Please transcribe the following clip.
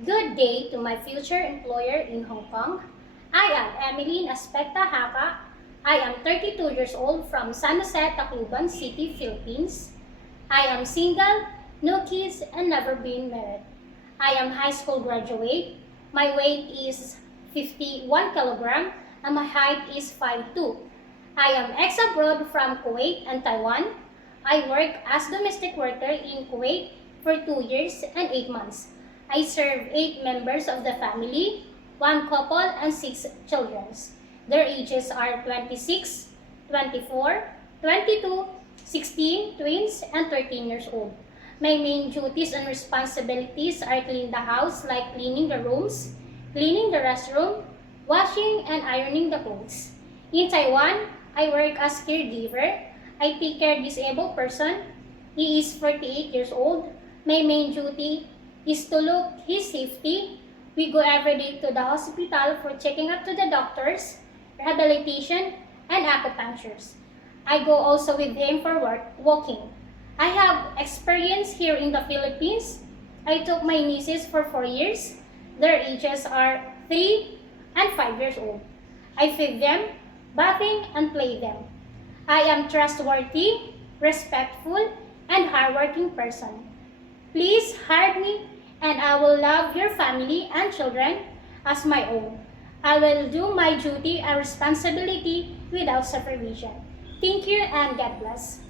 Good day to my future employer in Hong Kong. I am Emeline Aspecta Haka. I am 32 years old from San Jose, Tacloban City, Philippines. I am single, no kids, and never been married. I am high school graduate. My weight is 51 kilogram and my height is 5'2". I am ex-abroad from Kuwait and Taiwan. I work as domestic worker in Kuwait for 2 years and 8 months. I serve 8 members of the family, 1 couple and 6 children. Their ages are 26, 24, 22, 16, twins, and 13 years old. My main duties and responsibilities are clean the house like cleaning the rooms, cleaning the restroom, washing and ironing the clothes. In Taiwan, I work as caregiver. I take care of disabled person. He is 48 years old. My main duty is to look his safety. We go every day to the hospital for checking up to the doctors, rehabilitation, and acupunctures. I go also with him for walking. I have experience here in the Philippines. I took my nieces for 4 years. Their ages are 3 and 5 years old. I feed them, bathing, and play them. I am trustworthy, respectful, and hardworking person. Please hire me and I will love your family and children as my own. I will do my duty and responsibility without supervision. Thank you and God bless.